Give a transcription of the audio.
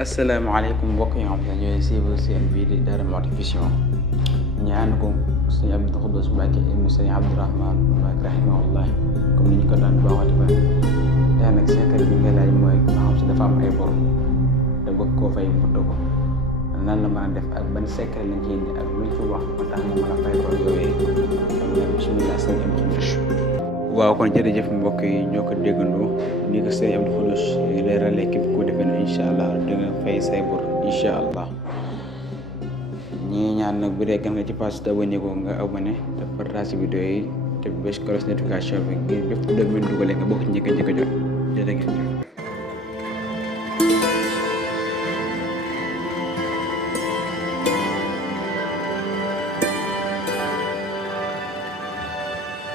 asalaamaaleykum mbokk yi nga xam ne ñooy suivre seen bii di Darou Mouhty Vision ñaan ko sëñ Abdou Khoudoss Mbacké ibnu sëñ Abdourahmane Mbacké rahimahullah comme ni ñu ko daan baaxati ba tey nag secret bi nga laaj mooy nga xam si dafa am ay bor te bëgg koo fay mu ko nan la mën a def ak ban secret lañ ci indi ak luñ ci wax ba tax mu mën a fay bor yooyee kon nag bismillah sëñ Abdou. waaw kon jërëjëf mbokk yi ñoo ko déggandoo ni ko sëñ Abdou Khoudoss leeralee képp ku defee ne incha allah dina fay say bor incha allah ñi ñaan nag bu dee gan nga ci page te abonné ko nga abonné te partage vidéo yi te bés cloche notification bi ngir bépp domaine dugalee nga bokk ci njëkk a jot jërë ngeen jëf.